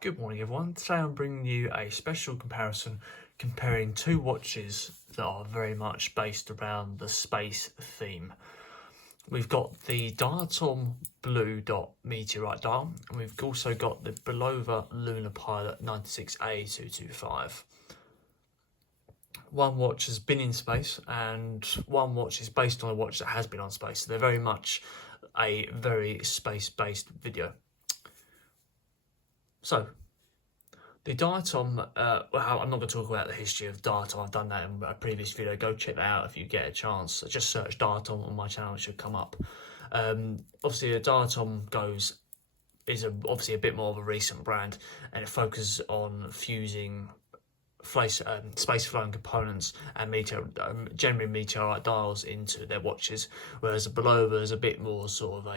Good morning everyone, today I'm bringing you a special comparison comparing two watches that are very much based around the space theme. We've got the Diatom Blue Dot meteorite dial and we've also got the Bulova Lunar Pilot 96A225. One watch has been in space and one watch is based on a watch that has been on space, so they're very much a very space-based video. So, the Diatom, I'm not going to talk about the history of Diatom, I've done that in a previous video, go check that out if you get a chance. Just search Diatom on my channel, it should come up. Obviously the Diatom is obviously a bit more of a recent brand, and it focuses on fusing space-flowing components and generally meteorite dials into their watches, whereas the Bulova is a bit more sort of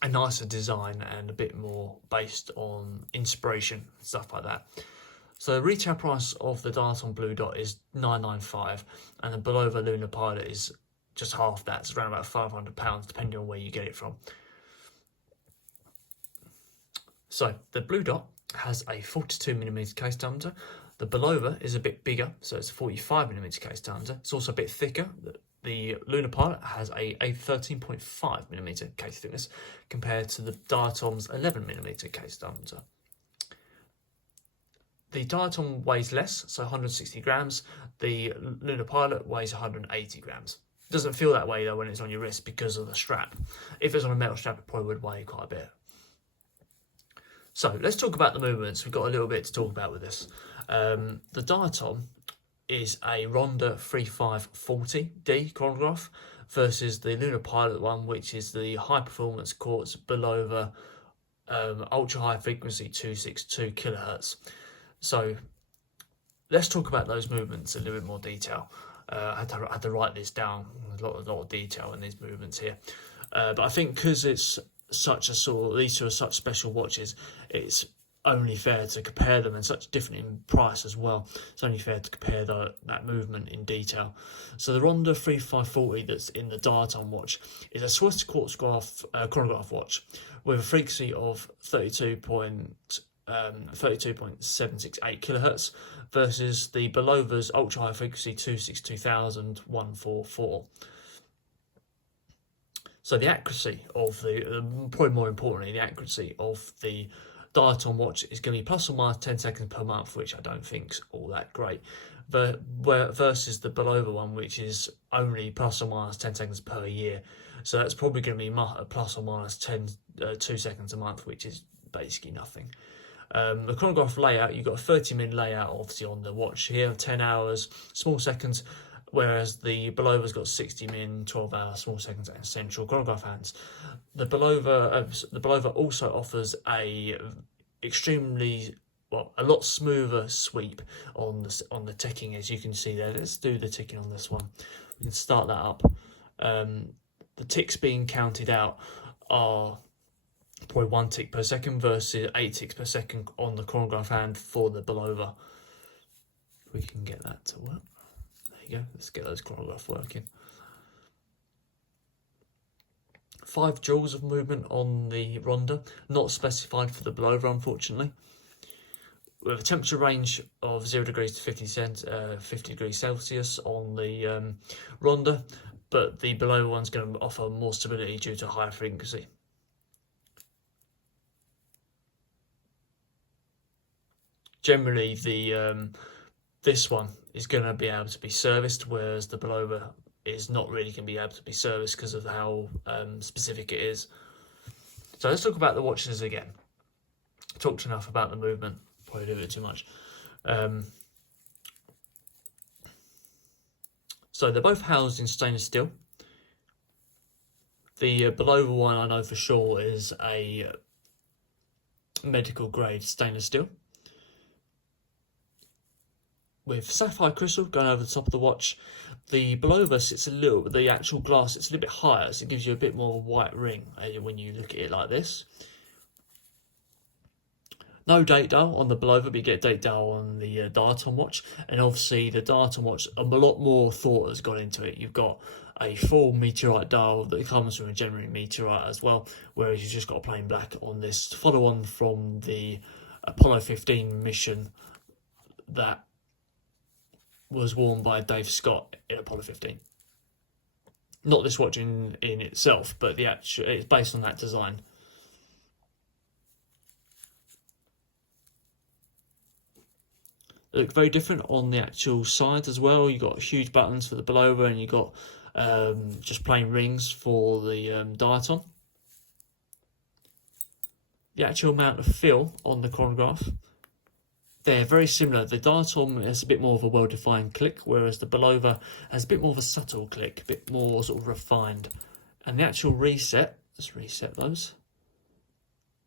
a nicer design and a bit more based on inspiration, stuff like that. So the retail price of the Diatom Blue Dot is $995 and the Bulova Lunar Pilot is just half that, it's around about £500 depending on where you get it from. So the Blue Dot has a 42mm case diameter. The Bulova is a bit bigger, so it's a 45mm case diameter. It's also a bit thicker. The Lunar Pilot has a 13.5mm case thickness compared to the Diatom's 11mm case diameter. The Diatom weighs less, so 160 grams. The Lunar Pilot weighs 180 grams. It doesn't feel that way though when it's on your wrist because of the strap. If it's on a metal strap, it probably would weigh quite a bit. So let's talk about the movements. We've got a little bit to talk about with this. The Diatom is a Ronda 3540D chronograph versus the Lunar Pilot one, which is the high performance quartz Bulova ultra high frequency 262 kilohertz. So let's talk about those movements in a little bit more detail. I had to write this down. There's a lot of detail in these movements here, but I think because it's such a these two are such special watches, it's only fair to compare them, and such different in price as well. It's only fair to compare that movement in detail. So the Ronda 3540 that's in the Diatom watch is a Swiss quartz chronograph watch with a frequency of 32.768 kilohertz versus the Bulova's ultra high frequency 262,144. So the accuracy of probably more importantly, the accuracy of the Diatom watch is going to be plus or minus 10 seconds per month, which I don't think's all that great. Versus the Bulova one, which is only plus or minus 10 seconds per year. So that's probably going to be plus or minus 2 seconds a month, which is basically nothing. The chronograph layout, you've got a 30-minute layout obviously on the watch here, 10 hours, small seconds, whereas the Bulova's got 60min, 12 hours, small seconds, and central chronograph hands. The Bulova also offers a lot smoother sweep on the ticking, as you can see there. Let's do the ticking on this one. We can start that up. The ticks being counted out are probably 1 tick per second versus 8 ticks per second on the chronograph hand for the Bulova. If we can get that to work. There you go, let's get those chronographs working. 5 joules of movement on the Ronda, not specified for the Bulova unfortunately. With a temperature range of 0 degrees to 50 degrees Celsius on the Ronda, but the Bulova one's going to offer more stability due to higher frequency. Generally, this one is going to be able to be serviced, whereas the Bulova is not really going to be able to be serviced because of how specific it is. So let's talk about the watches again. Talked enough about the movement, probably a little bit too much. So they're both housed in stainless steel. The Bulova one I know for sure is a medical grade stainless steel, with sapphire crystal going over the top of the watch. The Bulova sits the actual glass sits a little bit higher, so it gives you a bit more of a white ring when you look at it like this. No date dial on the Bulova, but you get a date dial on the Diatom watch, and obviously the Diatom watch, a lot more thought has gone into it. You've got a full meteorite dial that comes from a genuine meteorite as well, whereas you've just got a plain black on this. To follow on from the Apollo 15 mission that was worn by Dave Scott in Apollo 15. Not this watch in itself, but the actual, it's based on that design. They look very different on the actual side as well. You got huge buttons for the Bulova, and you got just plain rings for the Diatom. The actual amount of feel on the chronograph, they're very similar. The Diatom has a bit more of a well-defined click, whereas the Bulova has a bit more of a subtle click, a bit more sort of refined. And the actual reset, let's reset those.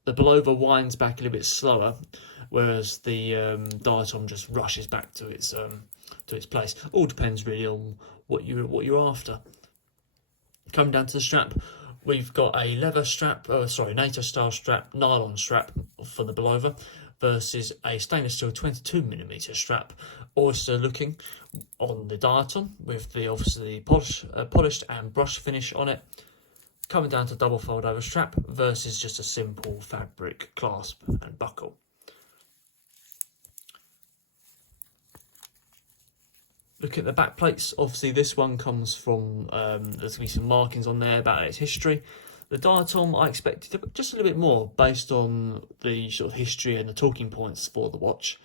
The Bulova winds back a little bit slower, whereas the Diatom just rushes back to its place. All depends really on what you're after. Coming down to the strap, we've got a leather strap, NATO style strap, nylon strap for the Bulova, versus a stainless steel 22mm strap, oyster looking on the Diatom, with the obviously polished and brushed finish on it. Coming down to double fold over strap versus just a simple fabric clasp and buckle. Look at the back plates. Obviously this one comes from, there's going to be some markings on there about its history. The Diatom I expected just a little bit more based on the sort of history and the talking points for the watch.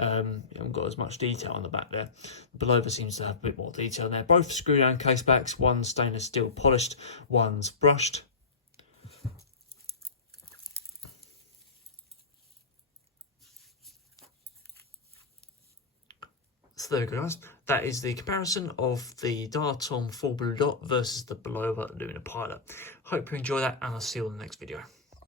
You haven't got as much detail on the back there. The Bulova seems to have a bit more detail there. Both screw down case backs, one's stainless steel polished, one's brushed. So there we go, guys. That is the comparison of the Diatom Full Blue Dot versus the Bulova Lunar Pilot. Hope you enjoy that, and I'll see you on the next video.